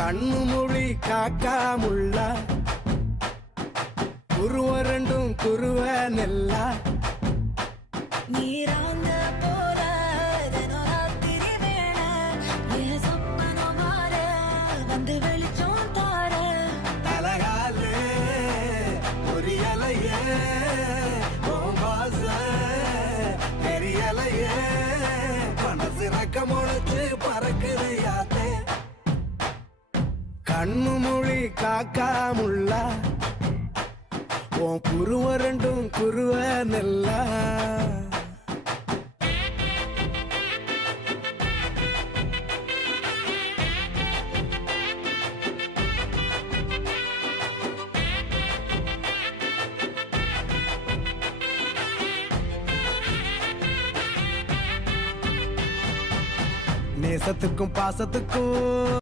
கண்ணு மொழி காக்காமுள்ள குருவ ரெண்டும் குருவ நெல்லா நீராங்க போல தினராத்திரி வேண என் சொப்பனம் மாற வந்து வெளிச்சம் தார தலகாலே பொரியலையே ஓம்பாச பெரியலையே மனசு ரக்க முளைச்சு பறக்குது யாத்தே கண்ணு மொழி காக்காமுள்ள உன் குருவ ரெண்டும் குருவ நெல்லா நேசத்துக்கும் பாசத்துக்கும்